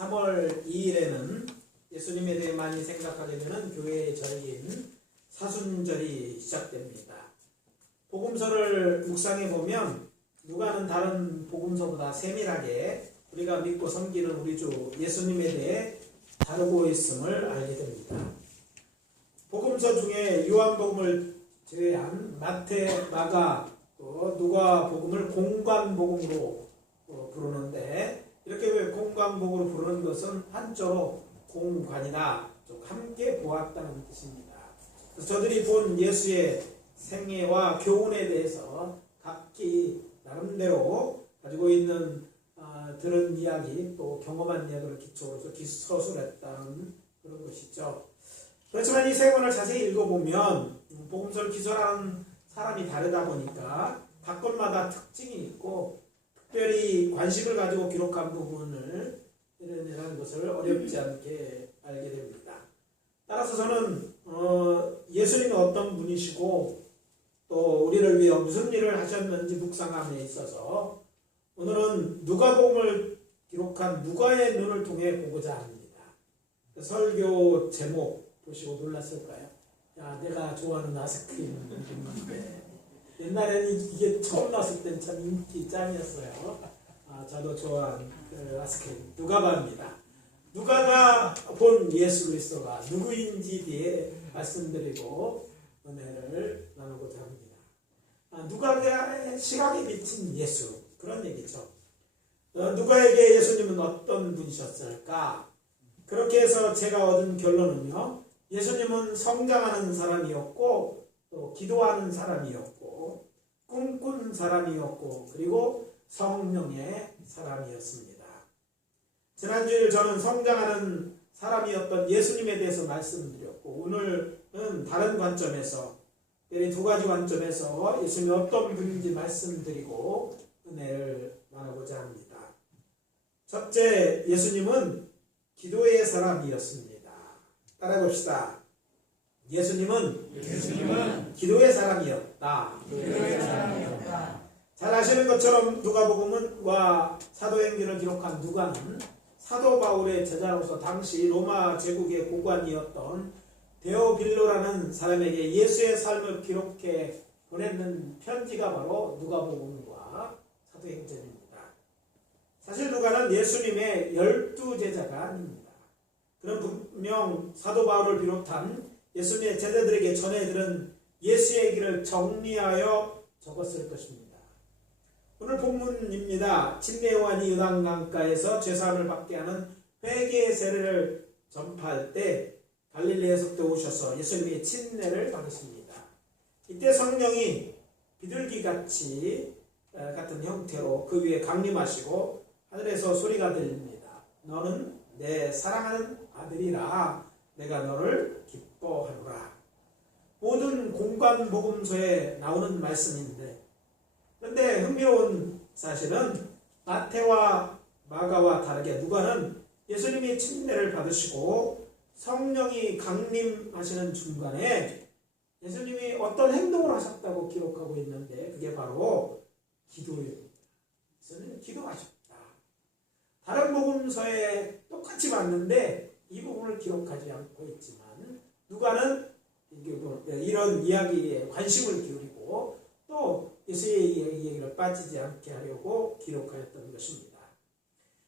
3월 2일에는 예수님에 대해 많이 생각하게 되는 교회의 절기인 사순절이 시작됩니다. 복음서를 묵상해 보면 누가는 다른 복음서보다 세밀하게 우리가 믿고 섬기는 우리 주 예수님에 대해 다루고 있음을 알게 됩니다. 복음서 중에 요한복음을 제외한 마태, 마가, 또 누가복음을 공관복음으로 부르는데, 이렇게 왜 공관복음으로 부르는 것은 한자로 공관이다, 좀 함께 보았다는 뜻입니다. 그래서 저들이 본 예수의 생애와 교훈에 대해서 각기 나름대로 가지고 있는 들은 이야기, 또 경험한 이야기를 기초로 서술했다는 그런 것이죠. 그렇지만 이 세 권을 자세히 읽어보면 복음서를 기술하는 사람이 다르다 보니까 각 권마다 특징이 있고 특별히 관심을 가지고 기록한 부분을 이런 것을 어렵지 않게 알게 됩니다. 따라서 저는 예수님이 어떤 분이시고 또 우리를 위해 무슨 일을 하셨는지 묵상함에 있어서 오늘은 누가복음을 기록한 누가의 눈을 통해 보고자 합니다. 설교 제목 보시고 놀랐을까요? 야, 내가 좋아하는 아이스크림인데 옛날에는 이게 처음 나왔을 땐 참 인기 짱이었어요. 저도 좋아하는 그 아이스크림 누가바입니다. 누가가 본 예수 그리스도가 누구인지 대해 말씀드리고 은혜를 나누고자 합니다. 누가의 시각에 비친 예수, 그런 얘기죠. 누가에게 예수님은 어떤 분이셨을까? 그렇게 해서 제가 얻은 결론은요, 예수님은 성장하는 사람이었고 또 기도하는 사람이었고 꿈꾼 사람이었고 그리고 성령의 사람이었습니다. 지난주일 저는 성장하는 사람이었던 예수님에 대해서 말씀드렸고, 오늘은 다른 관점에서, 이 두 가지 관점에서 예수님이 어떤 분인지 말씀드리고 은혜를 나누고자 합니다. 첫째, 예수님은 기도의 사람이었습니다. 따라해 봅시다. 예수님은 기도의 사람이었다. 잘 아시는 것처럼 누가복음과 사도행전을 기록한 누가는 사도 바울의 제자로서 당시 로마 제국의 고관이었던 데오빌로라는 사람에게 예수의 삶을 기록해 보냈는 편지가 바로 누가복음과 사도행전입니다. 사실 누가는 예수님의 12제자가 아닙니다. 그는 분명 사도 바울을 비롯한 예수님의 제자들에게 전해들은 예수의 길을 정리하여 적었을 것입니다. 오늘 본문입니다. 침례 요한이 요단강가에서 죄사함을 받게 하는 회개의 세례를 전파할 때 갈릴리에서부터 오셔서 예수님의 침례를 받으십니다. 이때 성령이 비둘기같이 같은 형태로 그 위에 강림하시고 하늘에서 소리가 들립니다. 너는 내 사랑하는 아들이라, 내가 너를 기뻐하노라. 모든 공관복음서에 나오는 말씀인데, 그런데 흥미로운 사실은 마태와 마가와 다르게 누가는 예수님이 침례를 받으시고 성령이 강림하시는 중간에 예수님이 어떤 행동을 하셨다고 기록하고 있는데, 그게 바로 기도입니다. 예수님은 기도하셨다. 다른 복음서에 똑같이 맞는데 이 부분을 기록하지 않고 있지만 누가는 이런 이야기에 관심을 기울이고 또 예수의 이야기를 빠지지 않게 하려고 기록하였던 것입니다.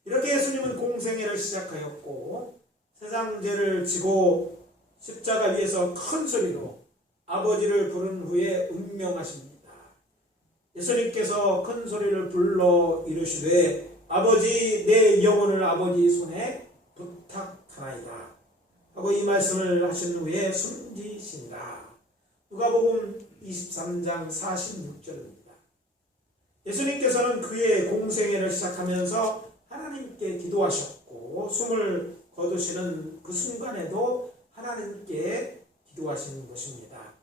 이렇게 예수님은 공생애를 시작하였고 세상 죄를 지고 십자가 위에서 큰 소리로 아버지를 부른 후에 운명하십니다. 예수님께서 큰 소리를 불러 이르시되 아버지, 내 영혼을 아버지 손에 부탁하나이다 하고 이 말씀을 하신 후에 숨지시니라. 누가복음 23장 46절입니다. 예수님께서는 그의 공생애를 시작하면서 하나님께 기도하셨고 숨을 거두시는 그 순간에도 하나님께 기도하시는 것입니다.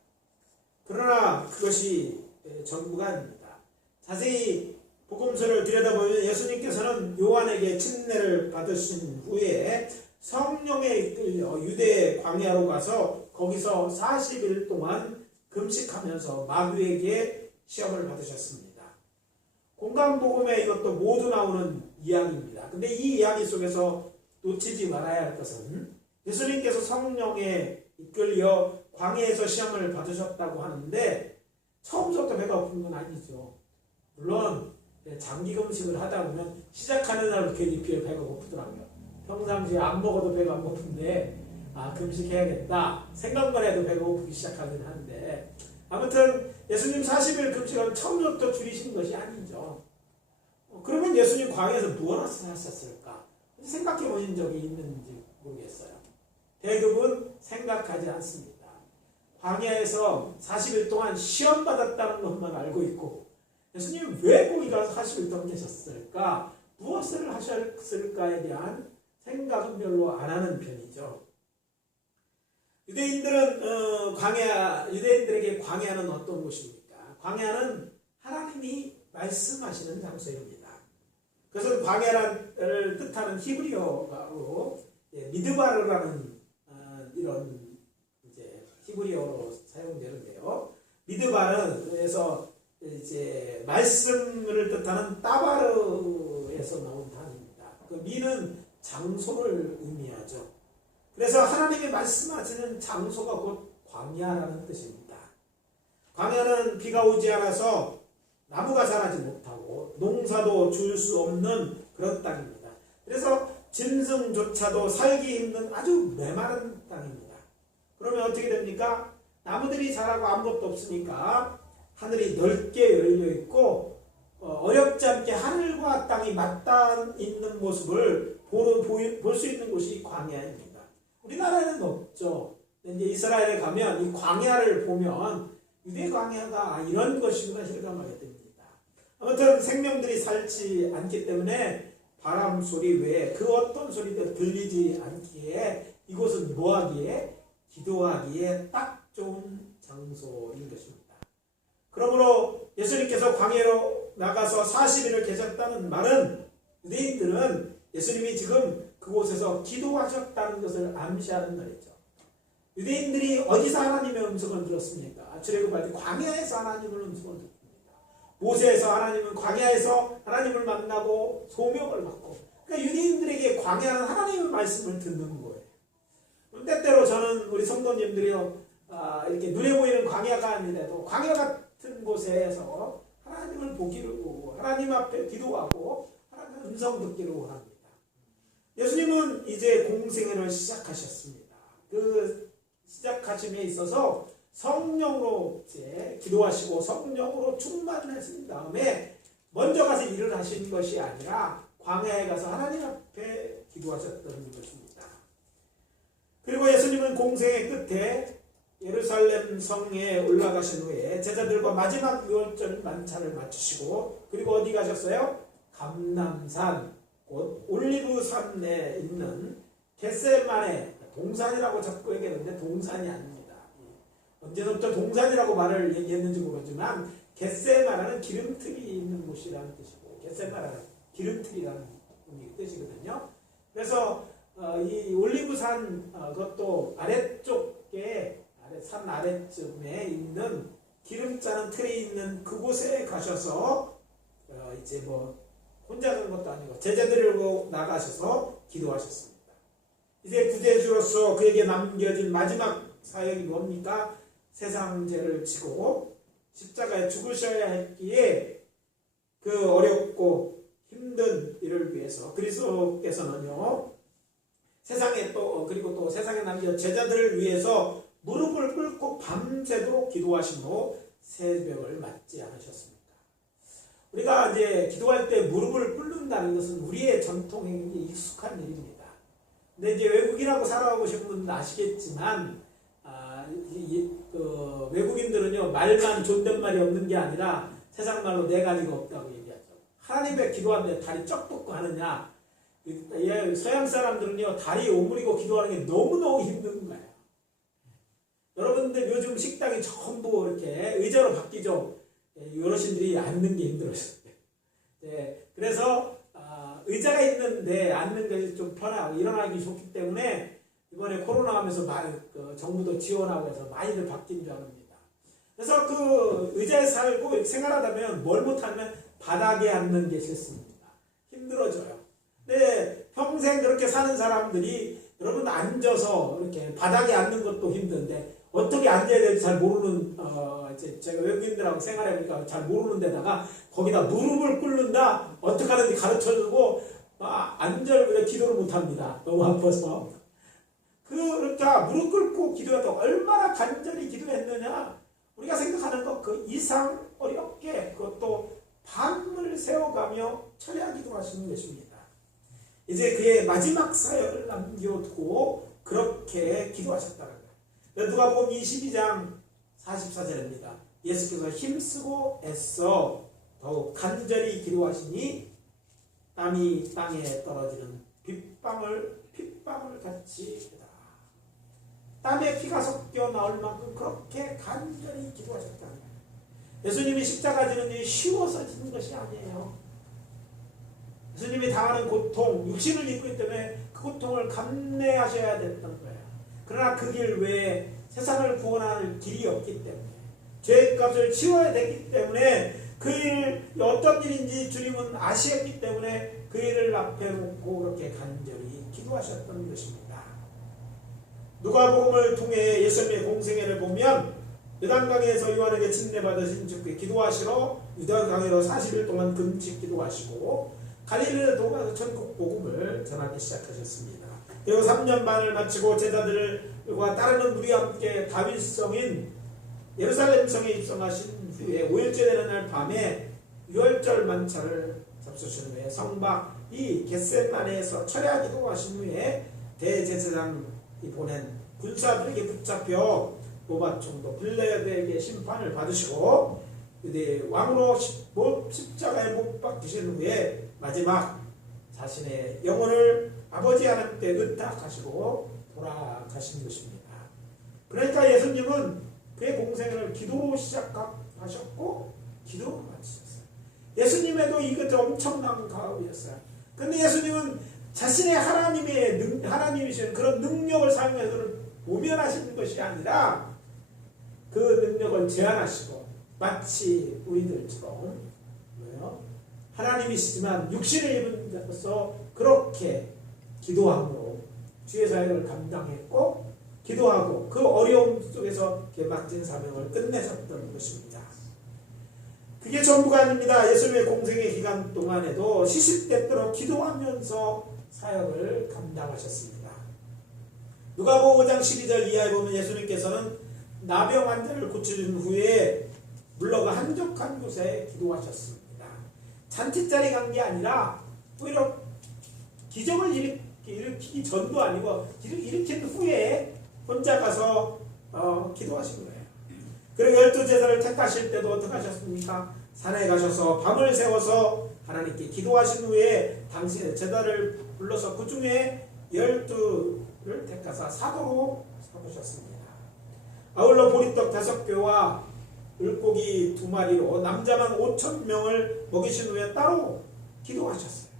그러나 그것이 전부가 아닙니다. 자세히 복음서를 들여다보면 예수님께서는 요한에게 침례를 받으신 후에 성령에 이끌려 유대 광야로 가서 거기서 40일 동안 금식하면서 마귀에게 시험을 받으셨습니다. 공관복음에 이것도 모두 나오는 이야기입니다. 근데 이 이야기 속에서 놓치지 말아야 할 것은 예수님께서 성령에 이끌려 광야에서 시험을 받으셨다고 하는데 처음부터 배가 고픈 건 아니죠. 물론 장기 금식을 하다 보면 시작하는 날부터 괜히 배가 고프더라고요. 평상시에 안 먹어도 배가 안 고픈데 금식해야겠다 생각만 해도 배가 고프기 시작하긴 하는데, 아무튼 예수님 40일 금식은 처음부터 줄이신 것이 아니죠. 그러면 예수님 광야에서 무엇을 하셨을까 생각해 보신 적이 있는지 모르겠어요. 대부분 생각하지 않습니다. 광야에서 40일 동안 시험받았다는 것만 알고 있고, 예수님 왜 거기 가서 40일 동안 계셨을까? 무엇을 하셨을까에 대한 생각은 별로 안 하는 편이죠. 유대인들에게 광야는 어떤 곳입니까? 광야는 하나님이 말씀하시는 장소입니다. 그것은 광야를 뜻하는 히브리어로 미드바르라는 이런 이제 히브리어로 사용되는데요. 미드바르는 그래서 이제 말씀을 뜻하는 따바르에서 나온 단어입니다. 그 미는 장소를 의미하죠. 그래서 하나님이 말씀하시는 장소가 곧 광야라는 뜻입니다. 광야는 비가 오지 않아서 나무가 자라지 못하고 농사도 줄 수 없는 그런 땅입니다. 그래서 짐승조차도 살기 힘든 아주 메마른 땅입니다. 그러면 어떻게 됩니까? 나무들이 자라고 아무것도 없으니까 하늘이 넓게 열려 있고 어렵지 않게 하늘과 땅이 맞닿아 있는 모습을 볼 수 있는 곳이 광야입니다. 우리나라에는 없죠. 이제 이스라엘에 가면 이 광야를 보면 유대 광야가 이런 것이구나 실감하게 됩니다. 아무튼 생명들이 살지 않기 때문에 바람 소리 외에 그 어떤 소리도 들리지 않기에 이곳은 뭐하기에? 기도하기에 딱 좋은 장소인 것입니다. 그러므로 예수님께서 광야로 나가서 40일을 계셨다는 말은 유대인들은 예수님이 지금 그곳에서 기도하셨다는 것을 암시하는 말이죠. 유대인들이 어디서 하나님의 음성을 들었습니까? 출애굽할 때 광야에서 하나님의 음성을 듣습니다. 모세에서 하나님은 광야에서 하나님을 만나고 소명을 받고, 그러니까 유대인들에게 광야는 하나님의 말씀을 듣는 거예요. 때때로 저는 우리 성도님들이요 이렇게 눈에 보이는 광야가 아니라도 광야 같은 곳에서 하나님을 보기를 하나님 앞에 기도하고 하나님의 음성 듣기를 원합니다. 예수님은 이제 공생애를 시작하셨습니다. 그 시작하심에 있어서 성령으로 이제 기도하시고 성령으로 충만하신 다음에 먼저 가서 일을 하신 것이 아니라 광야에 가서 하나님 앞에 기도하셨던 것입니다. 그리고 예수님은 공생의 끝에 예루살렘 성에 올라가신 후에 제자들과 마지막 유월절 만찬을 마치시고 그리고 어디 가셨어요? 감람산 곧 올리브산에 있는 겟세마네, 동산이라고 자꾸 얘기하는데 동산이 아닙니다. 언제부터 동산이라고 말을 얘기했는지 모르지만 겟세마라는 기름틀이 있는 곳이라는 뜻이고, 겟세마라는 기름틀이라는 뜻이거든요. 그래서 이 올리브산 그것도 아래쪽에 산 아래쯤에 있는 기름 짜는 틀이 있는 그곳에 가셔서 이제 뭐 혼자 간 것도 아니고 제자들을 나가셔서 기도하셨습니다. 이제 구제주로서 그에게 남겨진 마지막 사역이 뭡니까? 세상 죄를 지고 십자가에 죽으셔야 했기에 그 어렵고 힘든 일을 위해서 그리스도께서는요 세상에 그리고 또 세상에 남겨 제자들을 위해서 무릎을 꿇고 밤새도록 기도하심으로 새벽을 맞지 않으셨습니다. 우리가 이제 기도할 때 무릎을 꿇는다는 것은 우리의 전통에 익숙한 일입니다. 근데 이제 외국인하고 살아보신 분은 아시겠지만, 외국인들은요, 말만 존댓말이 없는 게 아니라 세상 말로 네 가지가 없다고 얘기하죠. 하나님의 기도하는데 다리 쩍 뻗고 하느냐, 서양 사람들은요, 다리 오므리고 기도하는 게 너무너무 힘든 거예요. 여러분들 요즘 식당이 전부 이렇게 의자로 바뀌죠. 어르신들이 앉는 게 힘들었어요. 네, 그래서 의자가 있는데 앉는 것이 좀 편하고 일어나기 좋기 때문에 이번에 코로나 하면서 정부도 지원하고 해서 많이들 바뀐 줄 압니다. 그래서 그 의자에 살고 생활하다 보면 뭘 못하면 바닥에 앉는 게 싫습니다. 힘들어져요. 근데 평생 그렇게 사는 사람들이 여러분 앉아서 이렇게 바닥에 앉는 것도 힘든데 어떻게 앉아야 될지 잘 모르는 제가 외국인들하고 생활해보니까 잘 모르는 데다가 거기다 무릎을 꿇는다 어떻게 하는지 가르쳐주고 안절 기도를 못합니다. 너무 아파서. 그러니까 무릎 꿇고 기도해도 얼마나 간절히 기도했느냐 우리가 생각하는 것 그 이상 어렵게 그것도 밤을 새워가며 철야 기도하시는 것입니다. 이제 그의 마지막 사역을 남겨두고 그렇게 기도하셨다는 거예요. 누가복음 22장 44절입니다. 예수께서 힘쓰고 애써 더욱 간절히 기도하시니 땀이 땅에 떨어지는 빗방울 같이 땀에 피가 섞여 나올 만큼 그렇게 간절히 기도하셨다는 거예요. 예수님이 십자가 지는 일이 쉬워서 지는 것이 아니에요. 예수님이 당하는 고통, 육신을 입고 있기 때문에 그 고통을 감내하셔야 됐던 거예요. 그러나 그 길 외에 세상을 구원할 길이 없기 때문에 죄값을 치워야 되기 때문에 그 일 어떤 일인지 주님은 아시었기 때문에 그 일을 앞에 놓고 그렇게 간절히 기도하셨던 것입니다. 누가복음을 통해 예수님의 공생애를 보면 요단강에서 요한에게 침례받으신 즉 기도하시러 요단강에서 40일 동안 금식 기도하시고 갈릴리로 도가서 천국 복음을 전하기 시작하셨습니다. 그리고 3년 반을 마치고 제자들과 따르는 무리와 함께 다윗성인 예루살렘 성에 입성하신 후에 5일째 되는 날 밤에 유월절 만찬을 잡수신 후에 성박 이 겟셋마네에서 철야 기도하신 후에 대제사장이 보낸 군사들에게 붙잡혀 로마총독 빌라도에게 심판을 받으시고 왕으로 십자가에 못 박히신 후에 마지막 자신의 영혼을 아버지 하나님께 의탁하시고 돌아가신 것입니다. 그러니까 예수님은 그의 공생을 기도로 시작하셨고 기도로 마치셨어요. 예수님에도 이것도 엄청난 가업이었어요. 그런데 예수님은 자신의 하나님이신 그런 능력을 사용해서 모면하시는 것이 아니라 그 능력을 제한하시고 마치 우리들처럼 하나님이시지만 육신을 입은 자로서 그렇게 기도함으로 주의 사역을 감당했고 기도하고 그 어려움 속에서 맡은 사명을 끝내셨던 것입니다. 그게 전부가 아닙니다. 예수님의 공생의 기간 동안에도 시시때때로 기도하면서 사역을 감당하셨습니다. 누가복음 5장 12절 이하에 보면 예수님께서는 나병 환자를 고쳐준 후에 물러가 한적한 곳에 기도하셨습니다. 잔치자리 간 게 아니라 오히려 기적을 일으키기 전도 아니고 일으킨 후에 혼자 가서 기도하신 거예요. 그리고 12제자를 택하실 때도 어떻게 하셨습니까? 산에 가셔서 밤을 새워서 하나님께 기도하신 후에 당신의 제자를 불러서 그 중에 12를 택하사 사도로 삼으셨습니다. 아울러 보리떡 5개와 물고기 2마리로 남자만 5,000명을 먹이신 후에 따로 기도하셨어요.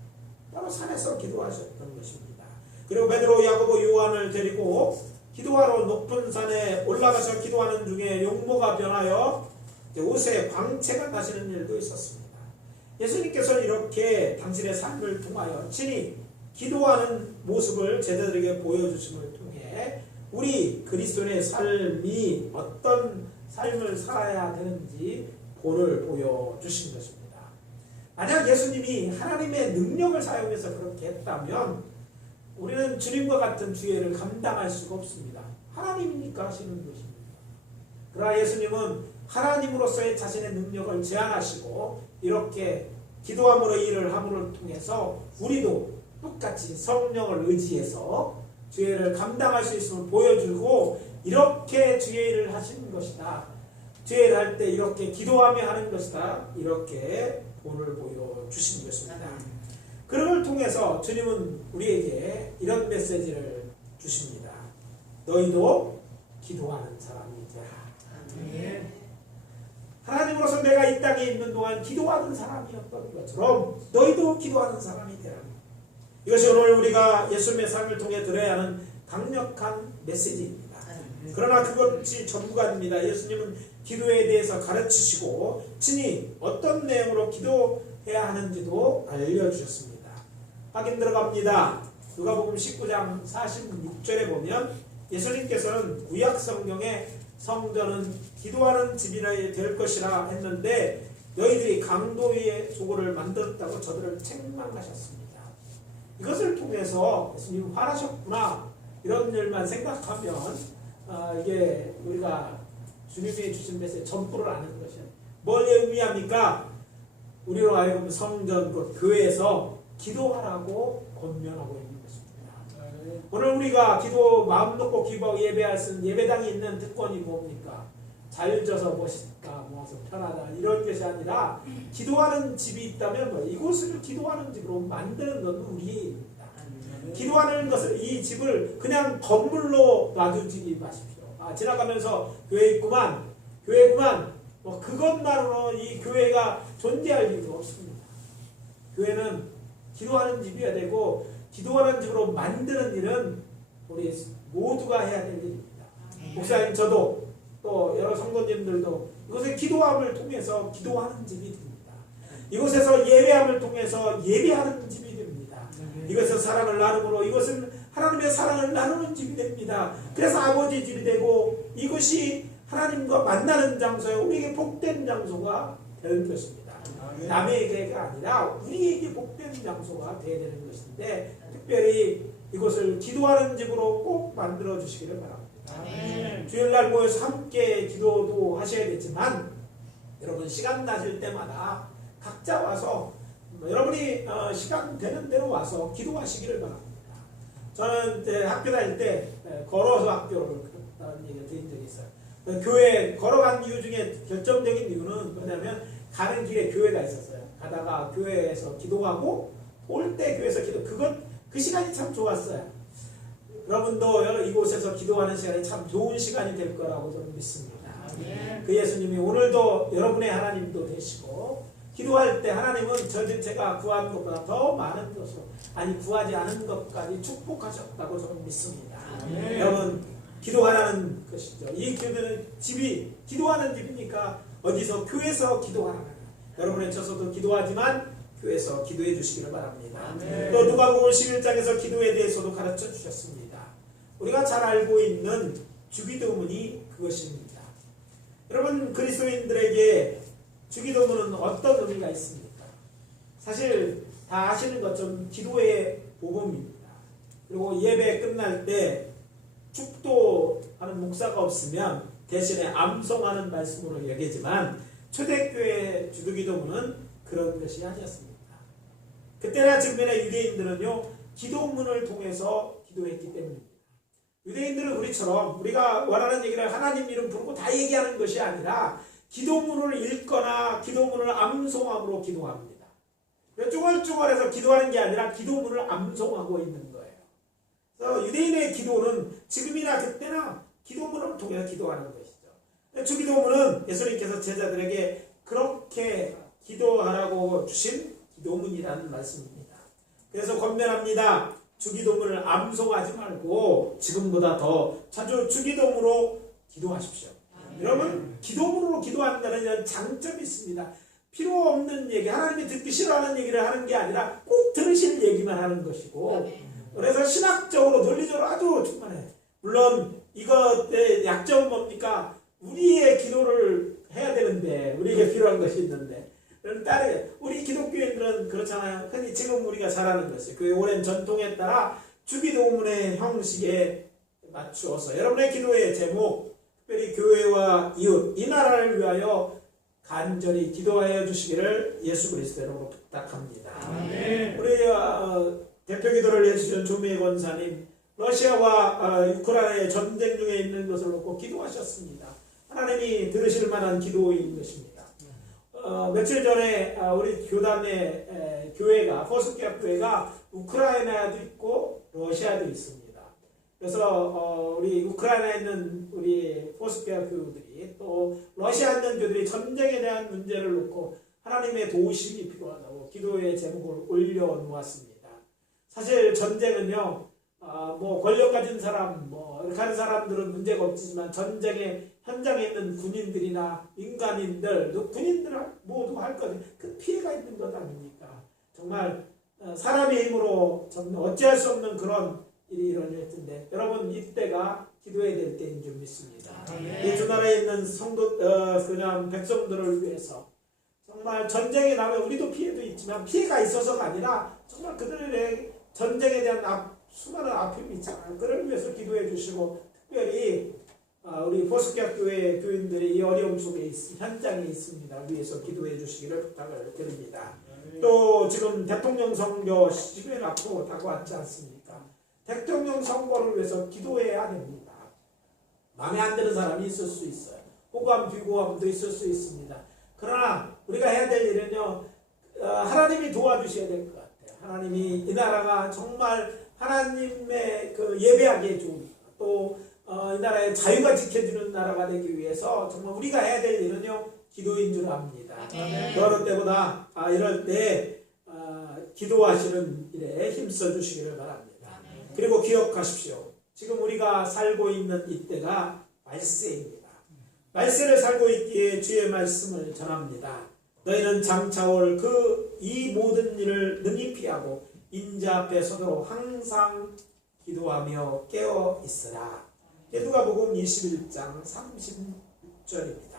따로 산에서 기도하셨던 것입니다. 그리고 베드로, 야고보, 요한을 데리고 기도하러 높은 산에 올라가서 기도하는 중에 용모가 변하여 옷에 광채가 나시는 일도 있었습니다. 예수님께서는 이렇게 당신의 삶을 통하여 친히 기도하는 모습을 제자들에게 보여주심을 통해 우리 그리스도인의 삶이 어떤 삶을 살아야 되는지 본을 보여주신 것입니다. 만약 예수님이 하나님의 능력을 사용해서 그렇게 했다면 우리는 주님과 같은 주예를 감당할 수가 없습니다. 하나님이니까 하시는 것입니다. 그러나 예수님은 하나님으로서의 자신의 능력을 제한하시고 이렇게 기도함으로 일을 함으로 통해서 우리도 똑같이 성령을 의지해서 주예를 감당할 수 있음을 보여주고 이렇게 주의 일을 하시는 것이다. 주의를 할 때 이렇게 기도하며 하는 것이다. 이렇게 본을 보여주신 것입니다. 그런 걸 통해서 주님은 우리에게 이런 메시지를 주십니다. 너희도 기도하는 사람이자. 하나님으로서 내가 이 땅에 있는 동안 기도하는 사람이었던 것처럼 너희도 기도하는 사람이 되라. 이것이 오늘 우리가 예수님의 삶을 통해 들어야 하는 강력한 메시지입니다. 그러나 그것이 전부가 아닙니다. 예수님은 기도에 대해서 가르치시고 친히 어떤 내용으로 기도해야 하는지도 알려주셨습니다. 확인 들어갑니다. 누가복음 19장 46절에 보면 예수님께서는 구약 성경에 성전은 기도하는 집이라 될 것이라 했는데 너희들이 강도 위에 소굴을 만들었다고 저들을 책망하셨습니다. 이것을 통해서 예수님 화나셨구나 이런 일만 생각하면 이게 우리가 주님이 주신 메시지 전부를 아는 것이에요. 뭘 의미합니까? 우리로 하여금 성전 곧 교회에서 기도하라고 권면하고 있는 것입니다. 오늘 우리가 기도 마음 놓고 기도하고 예배할 수 있는 예배당이 있는 특권이 뭡니까? 잘 져서 멋있다, 모아서 편하다 이런 것이 아니라 기도하는 집이 있다면 뭐 이곳을 기도하는 집으로 만드는 건 우리입니다. 기도하는 것을 이 집을 그냥 건물로 놔두지 마십시오. 지나가면서 교회 있구만, 교회구만 뭐 그것만으로 이 교회가 존재할 이유가 없습니다. 교회는 기도하는 집이어야 되고 기도하는 집으로 만드는 일은 우리 모두가 해야 될 일입니다. 목사님 저도 또 여러 성도님들도 이곳에 기도함을 통해서 기도하는 집이 됩니다. 이곳에서 예배함을 통해서 예배하는 집이 됩니다. 이것은 사랑을 나눔으로 이것은 하나님의 사랑을 나누는 집이 됩니다. 그래서 아버지 집이 되고 이것이 하나님과 만나는 장소요 우리에게 복된 장소가 되는 것입니다. 남에게가 아니라 우리에게 복된 장소가 되어야 되는 것인데 특별히 이곳을 기도하는 집으로 꼭 만들어 주시기를 바랍니다. 주일날 모여서 함께 기도도 하셔야 되지만 여러분 시간 나실 때마다 각자 와서 여러분이 시간 되는 대로 와서 기도하시기를 바랍니다. 저는 이제 학교 다닐 때 걸어서 학교를 갔다는 얘기를 드린 적이 있어요. 교회 걸어간 이유 중에 결정적인 이유는 뭐냐면 가는 길에 교회가 있었어요. 가다가 교회에서 기도하고 올 때 교회에서 기도 그 시간이 참 좋았어요. 여러분도 이곳에서 기도하는 시간이 참 좋은 시간이 될 거라고 저는 믿습니다. 그 예수님이 오늘도 여러분의 하나님도 되시고 기도할 때 하나님은 제가 구한 것보다 더 많은 것으로 아니 구하지 않은 것까지 축복하셨다고 저는 믿습니다. 여러분 기도하라는 것이죠. 이 기도는 집이 기도하는 집이니까 어디서 교회에서 기도하라. 여러분의 처소도 기도하지만 교회에서 기도해 주시기를 바랍니다. 또 누가복음 11장에서 기도에 대해서도 가르쳐 주셨습니다. 우리가 잘 알고 있는 주기도문이 그것입니다. 여러분 그리스도인들에게 주기도문은 어떤 의미가 있습니까? 사실 다 아시는 것처럼 기도의 복음입니다. 그리고 예배 끝날 때 축도하는 목사가 없으면 대신에 암송하는 말씀으로 여기지만 초대교회 주기도문은 그런 것이 아니었습니다. 그때나 지금이나 유대인들은요 기도문을 통해서 기도했기 때문입니다. 유대인들은 우리처럼 우리가 원하는 얘기를 하나님 이름 부르고 다 얘기하는 것이 아니라 기도문을 읽거나 기도문을 암송함으로 기도합니다. 쭈글쭈글해서 기도하는 게 아니라 기도문을 암송하고 있는 거예요. 그래서 유대인의 기도는 지금이나 그때나 기도문을 통해서 기도하는 것이죠. 주기도문은 예수님께서 제자들에게 그렇게 기도하라고 주신 기도문이라는 말씀입니다. 그래서 권면합니다. 주기도문을 암송하지 말고 지금보다 더 자주 주기도문으로 기도하십시오. 여러분 기도문으로 기도한다는 이런 장점이 있습니다. 필요 없는 얘기, 하나님이 듣기 싫어하는 얘기를 하는 게 아니라 꼭 들으실 얘기만 하는 것이고 그래서 신학적으로 논리적으로 아주 충분해. 물론 이것의 약점은 뭡니까? 우리의 기도를 해야 되는데 우리에게 필요한 것이 있는데 우리 기독교인들은 그렇잖아요. 흔히 지금 우리가 잘 아는 것이 그 오랜 전통에 따라 주기도문의 형식에 맞추어서 여러분의 기도의 제목 특별히 교회와 이웃 이 나라를 위하여 간절히 기도하여 주시기를 예수 그리스도로 부탁합니다. 우리 대표 기도를 해주신 조미애 권사님 러시아와 우크라이나의 전쟁 중에 있는 것을 놓고 기도하셨습니다. 하나님이 들으실 만한 기도인 것입니다. 며칠 전에 우리 교단의 교회가 포스케아 교회가 우크라이나에도 있고 러시아도 있습니다. 그래서 우리 우크라이나에 있는 우리 포스케아 교우들이 또 러시아에 있는 교우들이 전쟁에 대한 문제를 놓고 하나님의 도우심이 필요하다고 기도의 제목을 올려놓았습니다. 사실 전쟁은요 뭐 권력 가진 사람 뭐 이렇게 하는 사람들은 문제가 없지만 전쟁의 현장에 있는 군인들이나 민간인들 군인들 모두 할 것 그 피해가 있는 것 아닙니까? 정말 사람의 힘으로 어찌할 수 없는 그런 일이 일어날 텐데 여러분 이때가 기도해야 될 때인 줄 믿습니다. 이 두 나라에 있는 성도 그냥 백성들을 위해서 정말 전쟁이 나면 우리도 피해도 있지만 피해가 있어서가 아니라 정말 그들의 전쟁에 대한 수많은 아픔이 있잖아요. 그를 위해서 기도해 주시고 특별히 우리 보스교회 교인들이 이 어려움 속에 현장에 있습니다. 위해서 기도해 주시기를 부탁을 드립니다. 또 지금 대통령 선거 10일 앞으로 다가왔지 않습니까? 대통령 선거를 위해서 기도해야 됩니다. 마음에 안 드는 사람이 있을 수 있어요. 호감, 비호감도 있을 수 있습니다. 그러나 우리가 해야 될 일은요, 하나님이 도와주셔야 될 것 같아요. 하나님이 이 나라가 정말 하나님의 예배하게 해주고 또 이 나라의 자유가 지켜주는 나라가 되기 위해서 정말 우리가 해야 될 일은요, 기도인 줄 압니다. 여러 때보다 이럴 때 기도하시는 일에 힘써 주시기를 바랍니다. 그리고 기억하십시오. 지금 우리가 살고 있는 이때가 말세입니다. 말세를 살고 있기에 주의 말씀을 전합니다. 너희는 장차올 이 모든 일을 능히 피하고 인자 앞에 서도 항상 기도하며 깨어 있으라. 누가복음 21장 36절입니다.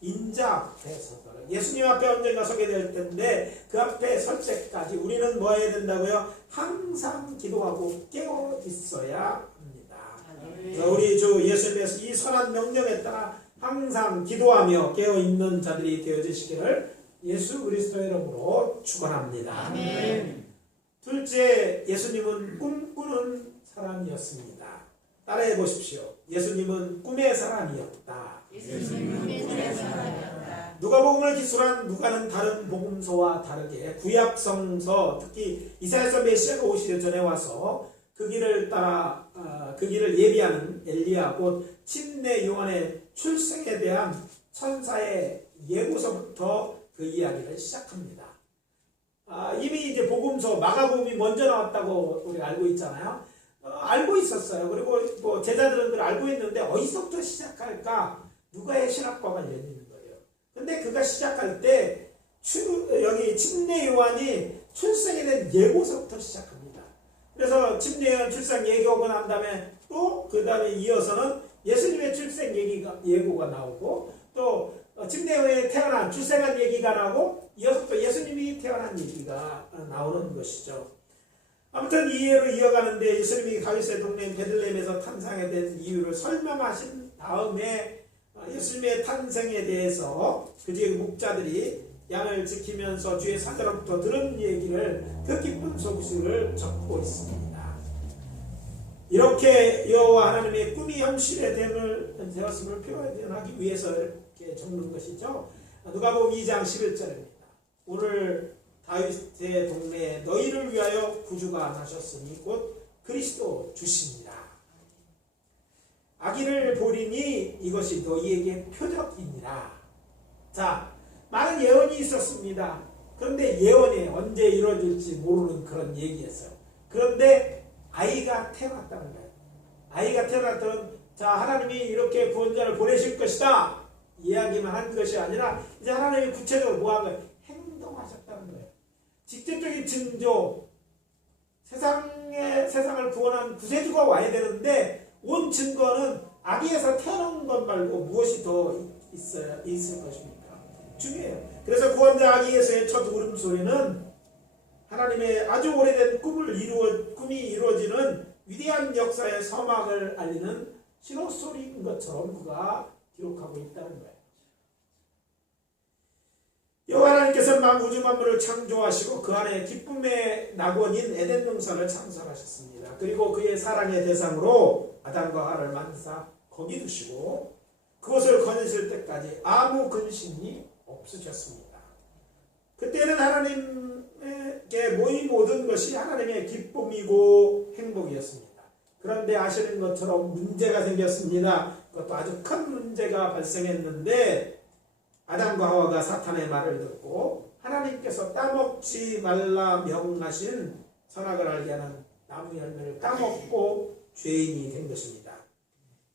인자 앞에 서도 예수님 앞에 언젠가 서게 될 텐데 그 앞에 설 때까지 우리는 뭐 해야 된다고요? 항상 기도하고 깨어 있어야 합니다. 우리 주 예수님께서 이 선한 명령에 따라 항상 기도하며 깨어 있는 자들이 되어주시기를 예수 그리스도의 이름으로 축원합니다. 아멘. 둘째, 예수님은 꿈꾸는 사람이었습니다. 따라해 보십시오. 예수님은 꿈의 사람이었다. 누가복음을 기술한 누가는 다른 복음서와 다르게 구약성서 특히 이사야서 메시아가 오시기 전에 와서 그 길을 따라 그 길을 예비하는 엘리야 곧 침례 요한의 출생에 대한 천사의 예고서부터 그 이야기를 시작합니다. 이미 이제 복음서 마가복음이 먼저 나왔다고 우리가 알고 있잖아요. 알고 있었어요. 그리고 뭐 제자들은 알고 있는데 어디서부터 시작할까? 누가의 신학과가 열리는 거예요. 근데 그가 시작할 때 여기 침례 요한이 출생에 대한 예고서부터 시작합니다. 그래서 침례 요한 출생 예고가 난 다음에 또 그 다음에 이어서는 예수님의 출생 예고가 나오고 또 침례 요한이 태어난 출생한 얘기가 나오고 이어서 또 예수님이 태어난 얘기가 나오는 것이죠. 아무튼 이해로 이어가는데 예수님이 가이사랴 동네인 베들레헴에서 탄생하게 된 이유를 설명하신 다음에 예수님의 탄생에 대해서 그 지역 목자들이 양을 지키면서 주의 사자로부터 들은 얘기를 그 기쁜 소식을 적고 있습니다. 이렇게 여호와 하나님의 꿈이 현실에 되었음을 표현하기 위해서 이렇게 적는 것이죠. 누가복음 2장 11절입니다. 오늘 다윗의 동네에 너희를 위하여 구주가 나셨으니 곧 그리스도 주시니라. 아기를 보리니 이것이 너희에게 표적이니라. 자, 많은 예언이 있었습니다. 그런데 예언이 언제 이루어질지 모르는 그런 얘기였어요. 그런데 아이가 태어났다는 거예요. 아이가 태어났던 하나님이 이렇게 구원자를 보내실 것이다 이야기만 한 것이 아니라 이제 하나님이 구체적으로 뭐한 거예요? 행동하셨다는 거예요. 직접적인 징조, 세상을 구원한 구세주가 와야 되는데 온 증거는 아기에서 태어난 것 말고 무엇이 더 있을 것입니까? 중요해요. 그래서 구원자 아기에서의 첫 울음소리는 하나님의 아주 오래된 꿈이 이루어지는 위대한 역사의 서막을 알리는 신호소리인 것처럼 그가 기록하고 있다는 거예요. 여호와 하나님께서 우주 만물을 창조하시고 그 안에 기쁨의 낙원인 에덴 동산을 창설하셨습니다. 그리고 그의 사랑의 대상으로 아담과 하와를 만드사 거기 두시고 그것을 거느실 때까지 아무 근심이 없으셨습니다. 그때는 하나님께 모인 모든 것이 하나님의 기쁨이고 행복이었습니다. 그런데 아시는 것처럼 문제가 생겼습니다. 그것도 아주 큰 문제가 발생했는데 아담과 하와가 사탄의 말을 듣고 하나님께서 따먹지 말라 명하신 선악을 알게 하는 나무 열매를 따먹고 죄인이 된 것입니다.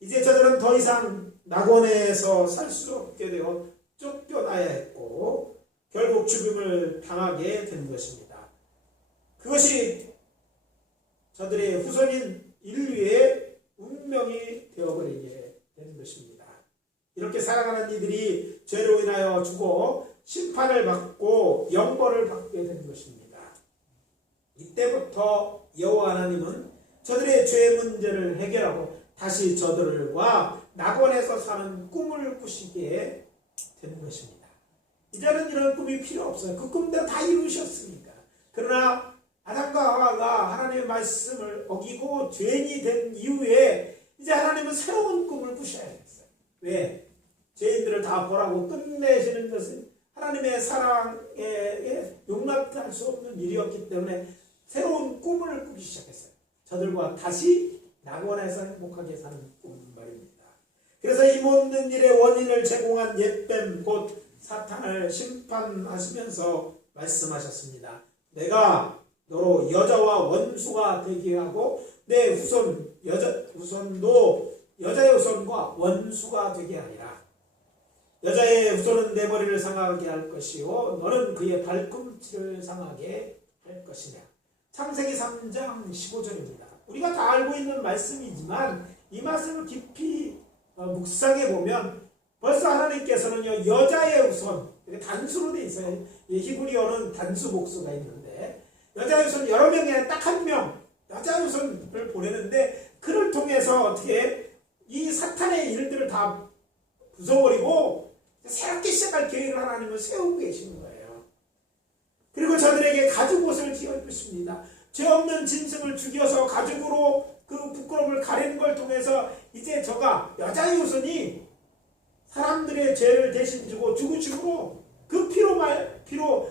이제 저들은 더 이상 낙원에서 살 수 없게 되어 쫓겨나야 했고 결국 죽음을 당하게 된 것입니다. 그것이 저들의 후손인 인류의 운명이 되어버리게 되는 것입니다. 이렇게 살아가는 이들이 죄로 인하여 죽어 심판을 받고 영벌을 받게 되는 것입니다. 이때부터 여호와 하나님은 저들의 죄 문제를 해결하고 다시 저들과 낙원에서 사는 꿈을 꾸시게 되는 것입니다. 이제는 이런 꿈이 필요 없어요. 그 꿈대로 다 이루셨으니까. 그러나 아담과 하와가 하나님의 말씀을 어기고 죄인이 된 이후에 이제 하나님은 새로운 꿈을 꾸셔야겠어요. 왜? 죄인들을 다 보라고 끝내시는 것은 하나님의 사랑에 용납할 수 없는 일이었기 때문에 새로운 꿈을 꾸기 시작했어요. 저들과 다시 낙원에서 행복하게 사는 꿈 말입니다. 그래서 이 모든 일의 원인을 제공한 옛뱀 곧 사탄을 심판하시면서 말씀하셨습니다. 내가 너로 여자와 원수가 되게 하고 내 후손도 여자의 후손과 원수가 되게 하리라. 여자의 후손은 내 머리를 상하게 할 것이요 너는 그의 발꿈치를 상하게 할 것이냐. 창세기 3장 15절입니다. 우리가 다 알고 있는 말씀이지만 이 말씀을 깊이 묵상해 보면 벌써 하나님께서는요 여자의 후손, 단수로 되어 있어요. 히브리어는 단수 복수가 있는데 여자의 후손 여러 명이 아니라 딱 한 명 여자의 후손을 보내는데 그를 통해서 어떻게 이 사탄의 일들을 다 부숴버리고 새롭게 시작할 계획을 하나님은 세우고 계시는 거예요. 그리고 저들에게 가죽옷을 지어주십니다. 죄 없는 짐승을 죽여서 가죽으로 그 부끄러움을 가리는 걸 통해서 이제 저가 여자의 후손이 사람들의 죄를 대신 지고 죽으심으로 그 피로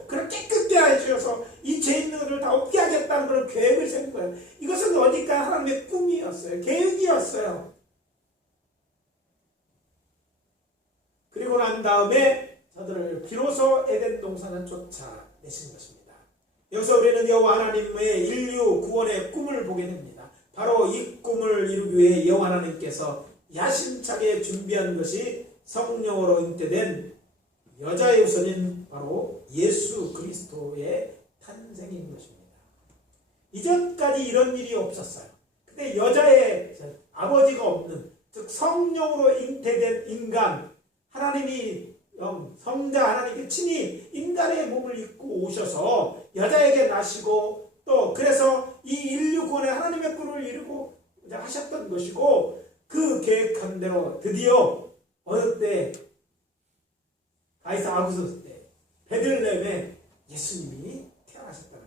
그를 깨끗게 해주셔서 이 죄 있는 것을 다 없게 하겠다는 그런 계획을 세운 거예요. 이것은 어디까 하나님의 꿈이었어요. 계획이었어요. 그리고 난 다음에 저들을 비로소 에덴 동산을 쫓아내신 것입니다. 여기서 우리는 여호와 하나님의 인류 구원의 꿈을 보게 됩니다. 바로 이 꿈을 이루기 위해 여호와 하나님께서 야심차게 준비한 것이 성령으로 잉태된 여자의 후손인 바로 예수 그리스도의 탄생인 것입니다. 이전까지 이런 일이 없었어요. 근데 여자의 아버지가 없는, 즉 성령으로 잉태된 인간, 하나님이 성자 하나님이 친히 인간의 몸을 입고 오셔서 여자에게 나시고 또 그래서 이 인류 구원에 하나님의 꿈을 이루고 하셨던 것이고 그 계획한 대로 드디어 어느 때 가이사 아구스 때 베들레헴에 예수님이 태어나셨다는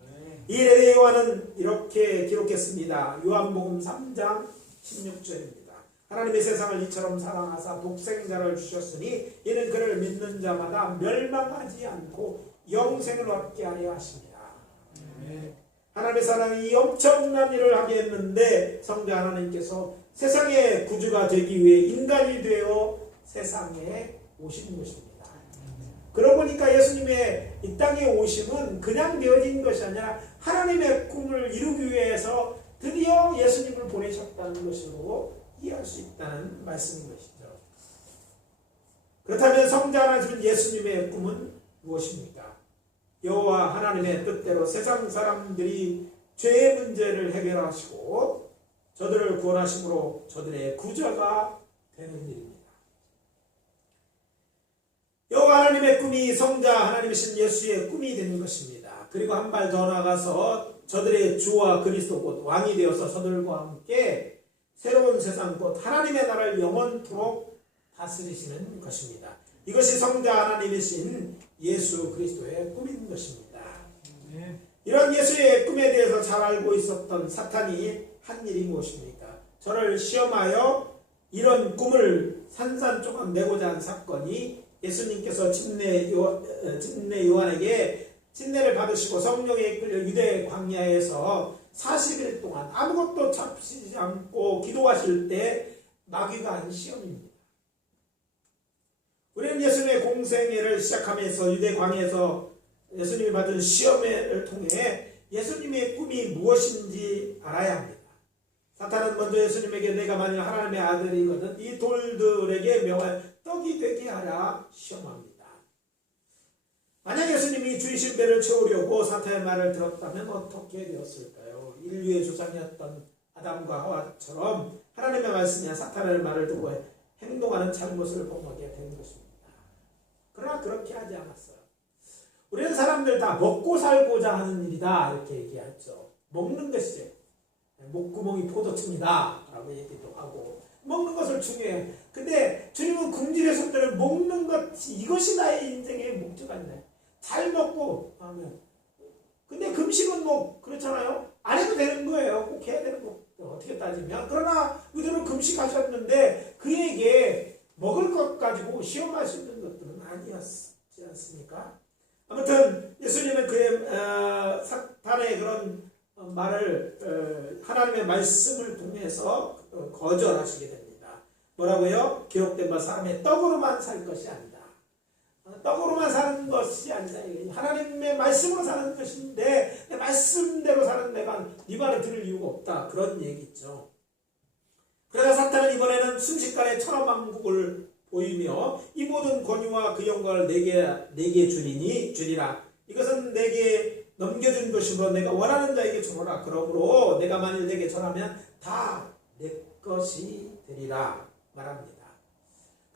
거예요. 이 일에 요한은 이렇게 기록했습니다. 요한복음 3장 16절입니다. 하나님의 세상을 이처럼 사랑하사 독생자를 주셨으니 이는 그를 믿는 자마다 멸망하지 않고 영생을 얻게 하려 하십니다. 하나님의 사랑이 이 엄청난 일을 하게 했는데 성자 하나님께서 세상의 구주가 되기 위해 인간이 되어 세상에 오신 것입니다. 그러고 보니까 예수님의 이 땅에 오심은 그냥 되어진 것이 아니라 하나님의 꿈을 이루기 위해서 드디어 예수님을 보내셨다는 것으로 이해할 수 있다는 말씀인 것이죠. 그렇다면 성자 하나님 예수님의 꿈은 무엇입니까? 여호와 하나님의 뜻대로 세상 사람들이 죄의 문제를 해결하시고 저들을 구원하심으로 저들의 구주가 되는 일입니다. 여호와 하나님의 꿈이 성자 하나님이신 예수의 꿈이 되는 것입니다. 그리고 한 발 더 나가서 저들의 주와 그리스도 곧 왕이 되어서 저들과 함께 새로운 세상 곧 하나님의 나라를 영원토록 다스리시는 것입니다. 이것이 성자 하나님이신 예수 그리스도의 꿈인 것입니다. 이런 예수의 꿈에 대해서 잘 알고 있었던 사탄이 한 일이 무엇입니까? 저를 시험하여 이런 꿈을 산산조각 내고자 한 사건이 예수님께서 침례 요한에게 침례를 받으시고 성령에 이끌려 유대 광야에서 40일 동안 아무것도 잡히지 않고 기도하실 때 마귀가 한 시험입니다. 우리는 예수님의 공생애를 시작하면서 유대 광야에서 예수님이 받은 시험을 통해 예수님의 꿈이 무엇인지 알아야 합니다. 사탄은 먼저 예수님에게 내가 만일 하나님의 아들이거든 이 돌들에게 명할 떡이 되게 하라 시험합니다. 만약 예수님이 주이신 배를 채우려고 사탄의 말을 들었다면 어떻게 되었을까요? 인류의 조상이었던 아담과 하와처럼 하나님의 말씀이나 사탄의 말을 듣고 행동하는 잘못을 범하게 된 것입니다. 그러나 그렇게 하지 않았어요. 우리는 사람들 다 먹고 살고자 하는 일이다 이렇게 얘기하죠. 먹는 것이 목구멍이 포도청이다 라고 얘기도 하고 먹는 것을 중요해. 근데 주님은 금질에서들은 먹는 것 이것이 나의 인생의 목적 아니냐. 잘 먹고 하면 근데 금식은 뭐 그렇잖아요. 안 해도 되는 거예요. 꼭 해야 되는 거 어떻게 따지면. 그러나 의도로 금식하셨는데 그에게 먹을 것 가지고 시험할 수 있는 것들은 아니었지 않습니까? 아무튼 예수님은 그의 사탄의 그런 말을 하나님의 말씀을 통해서 거절하시게 됩니다. 뭐라고요? 기록된 바 사람의 떡으로만 살 것이 아니다. 떡으로만 사는 것이 아니다. 하나님의 말씀으로 사는 것인데 내 말씀대로 사는 내가 네 말을 들을 이유가 없다. 그런 얘기죠. 그러나 사탄은 이번에는 순식간에 천하만국을 보이며 이 모든 권위와 그 영광을 내게 주리라. 이것은 내게 넘겨준 것이므로 내가 원하는 자에게 주노라. 그러므로 내가 만일 내게 전하면 다 내 것이 되리라 말합니다.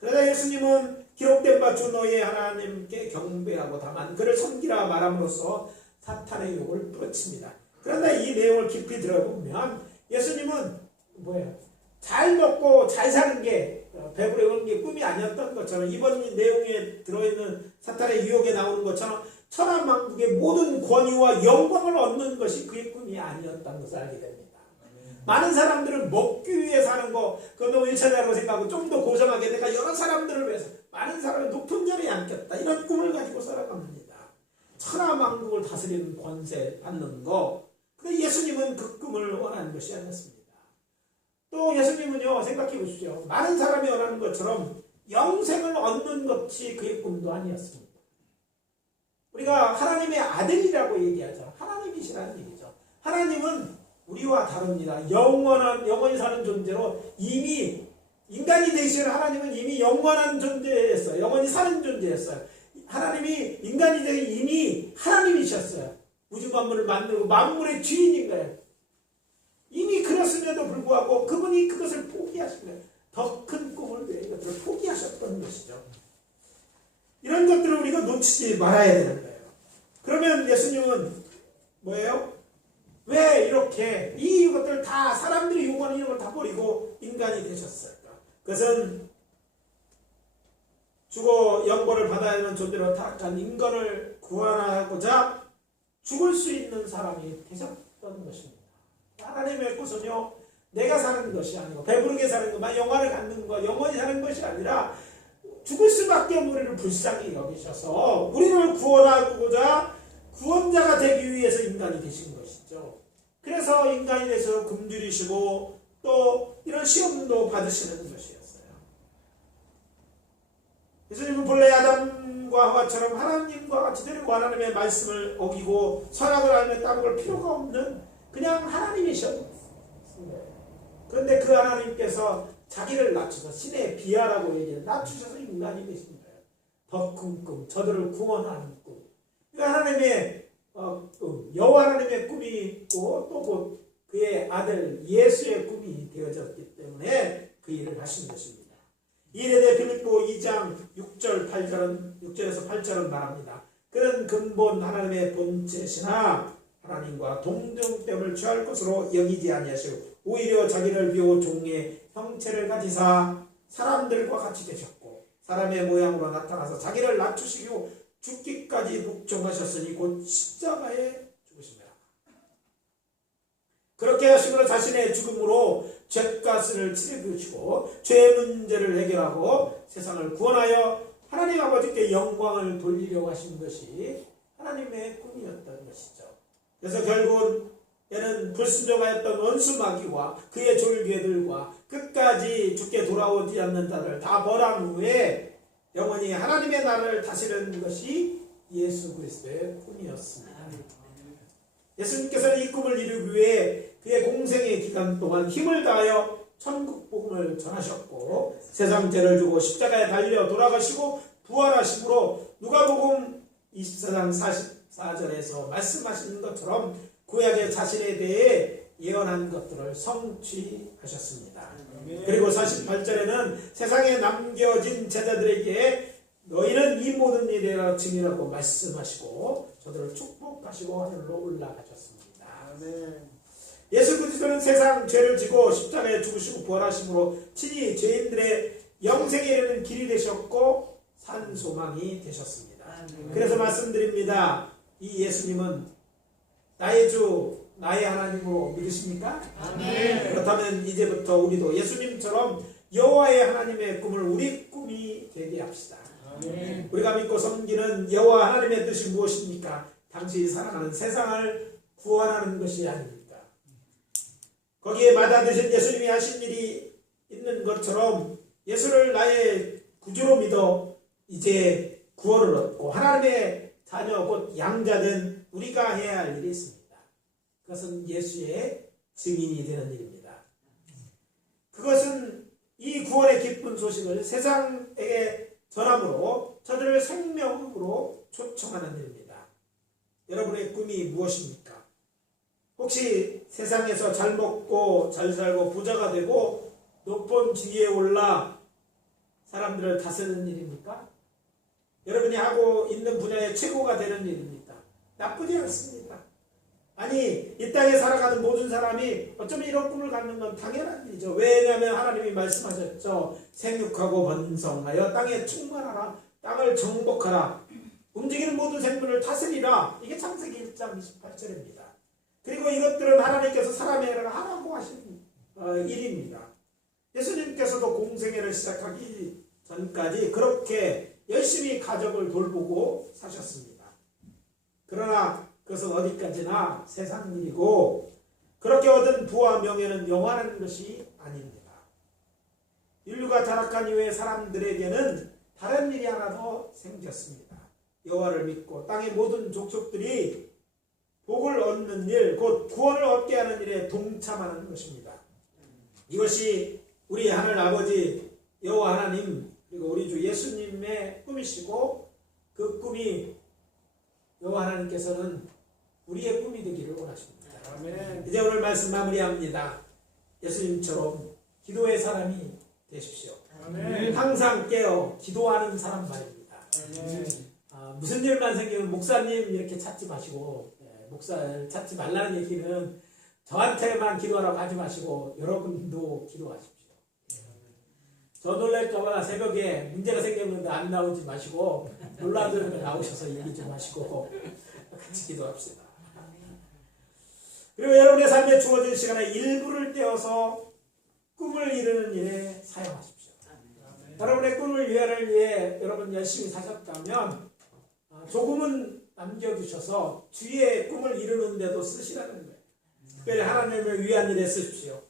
그러나 예수님은 기록된 바 주 너의 하나님께 경배하고 다만 그를 섬기라 말함으로써 사탄의 욕을 뿌려칩니다. 그런데 이 내용을 깊이 들어보면 예수님은 뭐예요? 잘 먹고 잘 사는 게 배부르는 게 꿈이 아니었던 것처럼 이번 내용에 들어있는 사탄의 유혹에 나오는 것처럼 천하만국의 모든 권위와 영광을 얻는 것이 그의 꿈이 아니었다는 것을 알게 됩니다. 많은 사람들은 먹기 위해 사는 거 그건 너무 일차적으로 생각하고 좀 더 고정하게 내가 여러 사람들을 위해서 많은 사람을 높은 자리에 앉겠다 이런 꿈을 가지고 살아갑니다. 천하만국을 다스리는 권세 받는 거. 근데 예수님은 그 꿈을 원하는 것이 아니었습니다. 또 예수님은요 생각해 보십시오. 많은 사람이 원하는 것처럼 영생을 얻는 것이 그의 꿈도 아니었습니다. 우리가 하나님의 아들이라고 얘기하죠. 하나님이시라는 얘기죠. 하나님은 우리와 다릅니다. 영원히 사는 존재로 이미 인간이 되신 하나님은 이미 영원한 존재였어요. 영원히 사는 존재였어요. 하나님이 인간이 되기 이미 하나님이셨어요. 우주 만물을 만들고 만물의 주인인 거예요. 이미 그렇음에도 불구하고 그분이 그것을 포기하신 거예요. 더 큰 꿈을 위해 이것들을 포기하셨던 것이죠. 이런 것들을 우리가 놓치지 말아야 되는 거예요. 그러면 예수님은 뭐예요? 왜 이렇게 이것들 다 사람들이 요구하는 이런 걸 다 버리고 인간이 되셨을까? 그것은 죽어 영벌을 받아야 하는 존재로 타락한 인간을 구원하고자 죽을 수 있는 사람이 되셨던 것입니다. 하나님의 뜻은요 내가 사는 것이 아니고 배부르게 사는 것만 영화를 갖는 것 영원히 사는 것이 아니라 죽을 수밖에 없는 우리를 불쌍히 여기셔서 우리를 구원하고자 구원자가 되기 위해서 인간이 되신 것이죠. 그래서 인간이 돼서 굶주리시고 또 이런 시험도 받으시는 것이었어요. 예수님은 본래 아담과 하와처럼 하나님과 같이 되려고 하나님의 말씀을 어기고 선악을 알며 따먹을 필요가 없는 그냥 하나님이셨어요. 그런데 그 하나님께서 자기를 낮추셔서 신의 비하라고 얘기해요. 낮추셔서 인간이 되신 거예요. 더 큰 꿈, 저들을 구원하는 꿈. 그러니까 하나님의 여호와 하나님의 꿈이 있고 또 곧 그의 아들 예수의 꿈이 되어졌기 때문에 그 일을 하신 것입니다. 이 일에 대해 빌립보 2장 6절에서 8절은 말합니다. 그는 근본 하나님의 본체시나 하나님과 동등됨을 취할 것으로 여기지 아니하시고 오히려 자기를 비워 종의 형체를 가지사 사람들과 같이 되셨고 사람의 모양으로 나타나서 자기를 낮추시고 죽기까지 복종하셨으니 곧 십자가에 죽으시니라. 그렇게 하심으로 자신의 죽음으로 죄값을 치르시고 죄 문제를 해결하고 세상을 구원하여 하나님 아버지께 영광을 돌리려고 하신 것이 하나님의 꿈이었던 것이죠. 그래서 결국은 얘는 불순종하였던 원수 마귀와 그의 졸개들과 끝까지 죽게 돌아오지 않는 자를 다 벌한 후에 영원히 하나님의 나라를 다스리는 것이 예수 그리스도의 꿈이었습니다. 예수님께서는 이 꿈을 이루기 위해 그의 공생의 기간 동안 힘을 다하여 천국 복음을 전하셨고 세상 죄를 주고 십자가에 달려 돌아가시고 부활하심으로 누가복음 24장 44절에서 말씀하신 것처럼 구약의 자신에 대해 예언한 것들을 성취하셨습니다. 그리고 48절에는 세상에 남겨진 제자들에게 너희는 이 모든 일에 증인하고 말씀하시고 저들을 축복하시고 하늘로 올라가셨습니다. 예수 그리스도는 세상 죄를 지고 십자가에 죽으시고 부활하심으로 친히 죄인들의 영생에 이르는 길이 되셨고 산 소망이 되셨습니다. 그래서 말씀드립니다. 이 예수님은 나의 주 나의 하나님으로 믿으십니까? 아멘. 그렇다면 이제부터 우리도 예수님처럼 여호와의 하나님의 꿈을 우리 꿈이 되게 합시다. 아멘. 우리가 믿고 섬기는 여호와 하나님의 뜻이 무엇입니까? 당신이 살아가는 세상을 구원하는 것이 아닙니까? 거기에 받아드신 예수님이 하신 일이 있는 것처럼 예수를 나의 구주로 믿어 이제 구원을 얻고 하나님의 자녀 곧 양자된 우리가 해야 할 일이 있습니다. 그것은 예수의 증인이 되는 일입니다. 그것은 이 구원의 기쁜 소식을 세상에게 전함으로 저들을 생명으로 초청하는 일입니다. 여러분의 꿈이 무엇입니까? 혹시 세상에서 잘 먹고 잘 살고 부자가 되고 높은 지위에 올라 사람들을 다스리는 일입니까? 여러분이 하고 있는 분야의 최고가 되는 일입니까? 나쁘지 않습니다. 아니 이 땅에 살아가는 모든 사람이 어쩌면 이런 꿈을 갖는 건 당연한 일이죠. 왜냐하면 하나님이 말씀하셨죠. 생육하고 번성하여 땅에 충만하라. 땅을 정복하라. 움직이는 모든 생물을 다스리라. 이게 창세기 1장 28절입니다. 그리고 이것들은 하나님께서 사람에게 하라고 하신 일입니다. 예수님께서도 공생애를 시작하기 전까지 그렇게 열심히 가족을 돌보고 사셨습니다. 그러나 그것은 어디까지나 세상 일이고 그렇게 얻은 부와 명예는 영원한 것이 아닙니다. 인류가 타락한 이후에 사람들에게는 다른 일이 하나 더 생겼습니다. 여호와를 믿고 땅의 모든 족속들이 복을 얻는 일, 곧 구원을 얻게 하는 일에 동참하는 것입니다. 이것이 우리 하늘 아버지 여호와 하나님 그리고 우리 주 예수님의 꿈이시고 그 꿈이 여호와 하나님께서는 우리의 꿈이 되기를 원하십니다. 아멘. 이제 오늘 말씀 마무리합니다. 예수님처럼 기도의 사람이 되십시오. 아멘. 항상 깨어 기도하는 사람 말입니다. 무슨 일만 생기면 목사님 이렇게 찾지 마시고 목사를 찾지 말라는 얘기는 저한테만 기도하라고 하지 마시고 여러분도 기도하십시오. 저 놀랄까봐 새벽에 문제가 생겼는데 안 나오지 마시고 놀라면 나오셔서 얘기 좀 하시고 같이 기도합시다. 그리고 여러분의 삶에 주어진 시간에 일부를 떼어서 꿈을 이루는 일에 사용하십시오. 여러분의 꿈을 위해 여러분 열심히 사셨다면 조금은 남겨두셔서 주의 꿈을 이루는 데도 쓰시라는 거예요. 특별히 하나님을 위한 일에 쓰십시오.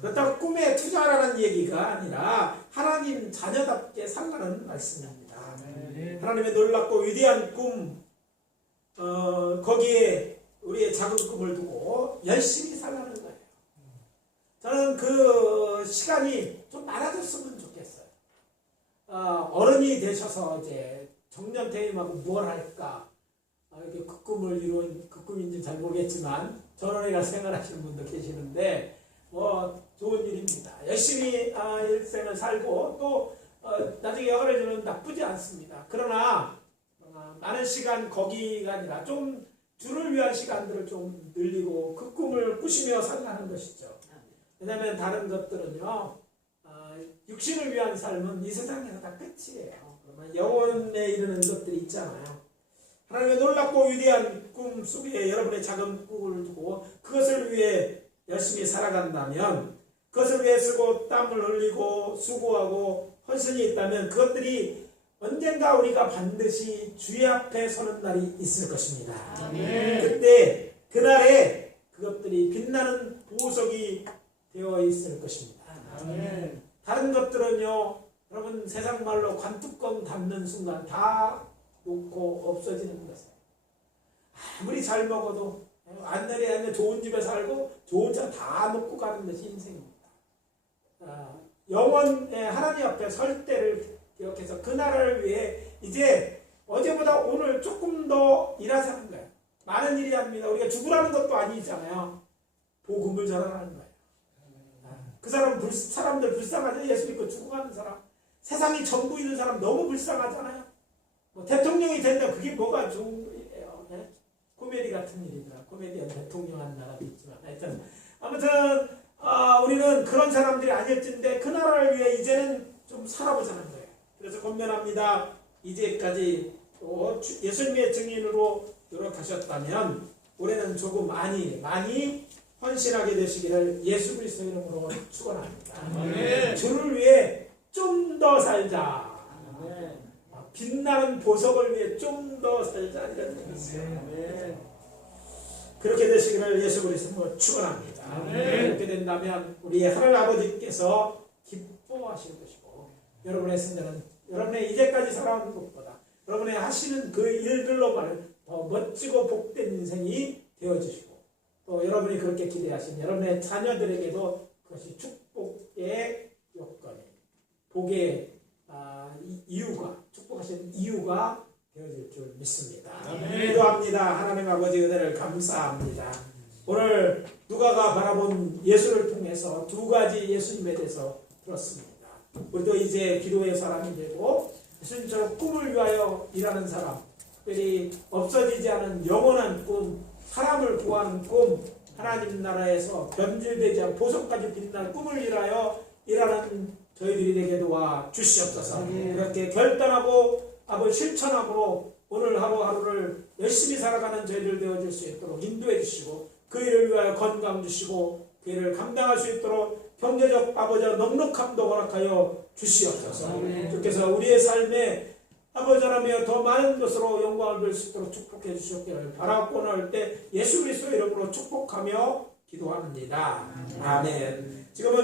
그렇다고 꿈에 투자하라는 얘기가 아니라 하나님 자녀답게 살라는 말씀입니다. 하나님의 놀랍고 위대한 꿈 거기에 우리의 작은 꿈을 두고 열심히 살라는 거예요. 저는 그 시간이 좀 많아졌으면 좋겠어요. 어른이 되셔서 이제 정년 퇴임하고 뭘 할까 이렇게 그 꿈을 이룬 그 꿈인지 잘 모르겠지만 전원에 가서 생활하시는 분도 계시는데 좋은 일입니다. 열심히 일생을 살고 또 나중에 여가를 주는 나쁘지 않습니다. 그러나 많은 시간 거기가 아니라 좀 주를 위한 시간들을 좀 늘리고 그 꿈을 꾸시며 살라는 것이죠. 왜냐하면 다른 것들은요 육신을 위한 삶은 이 세상에서 다 끝이에요. 그러면 영혼에 이르는 것들이 있잖아요. 하나님의 놀랍고 위대한 꿈 속에 여러분의 작은 꿈을 두고 그것을 위해 열심히 살아간다면 그것을 위해 쓰고 땀을 흘리고 수고하고 헌신이 있다면 그것들이 언젠가 우리가 반드시 주의 앞에 서는 날이 있을 것입니다. 아멘. 그때 그날에 그것들이 빛나는 보석이 되어 있을 것입니다. 아멘. 다른 것들은요 여러분 세상 말로 관뚜껑 닫는 순간 다 놓고 없어지는 것이에요. 아무리 잘 먹어도 안내리 좋은 집에 살고 좋은 차 다 놓고 가는 것이 인생입니다. 영원의 하나님 앞에 설 때를 기억해서 그날을 위해 이제 어제보다 오늘 조금 더 일하자는 거예요. 많은 일이 합니다. 우리가 죽으라는 것도 아니잖아요. 복음을 전하라는 거예요. 그 사람들 불쌍하죠. 예수 믿고 죽어가는 사람. 세상이 전부 있는 사람 너무 불쌍하잖아요. 뭐 대통령이 된다. 그게 뭐가 좋은 거예요. 네? 코미디 같은 일이더라. 코미디언 대통령 한 나라도 있지만. 하여튼 아무튼 우리는 그런 사람들이 아닐진데 그 나라를 위해 이제는 좀 살아보자는 거예요. 그래서 권면합니다. 이제까지 또 예수님의 증인으로 노력하셨다면 올해는 조금 많이 헌신하게 되시기를 예수 그리스도 이름으로 축원합니다. 주를 위해 좀 더 살자. 빛나는 보석을 위해 좀 더 살자 이런 얘기죠. 그렇게 되시기를 예수 그리스도로 축원합니다. 그렇게 된다면 우리 하늘 아버지께서 기뻐하실 것이고 여러분의 생각은 여러분의 이제까지 살아온 것보다 여러분의 하시는 그 일들로만 더 멋지고 복된 인생이 되어주시고 또 여러분이 그렇게 기대하신 여러분의 자녀들에게도 그것이 축복의 요건이 복의 이유가 축복하신 이유가 되어질 줄 믿습니다. 기도합니다. 하나님 아버지 은혜를 감사합니다. 오늘 누가가 바라본 예수를 통해서 두 가지 예수님에 대해서 들었습니다. 우리도 이제 기도의 사람이 되고 예수님처럼 꿈을 위하여 일하는 사람, 특별히 없어지지 않은 영원한 꿈, 사람을 구하는 꿈, 하나님 나라에서 변질되지 않은 보석까지 빛나는 꿈을 위하여 일하는 저희들이 되게 도와 주시옵소서. 그렇게 결단하고 아버지 실천함으로 오늘 하루하루를 열심히 살아가는 저희들 되어질 수 있도록 인도해 주시고 그 일을 위하여 건강 주시고 그 일을 감당할 수 있도록 경제적 아버지 넉넉함도 허락하여 주시옵소서. 주께서 우리의 삶에 아버지 하나님 더 많은 것으로 영광을 볼 수 있도록 축복해 주시옵기를 바라고 나올 때 예수 그리스도 이름으로 축복하며 기도합니다. 아멘. 지금은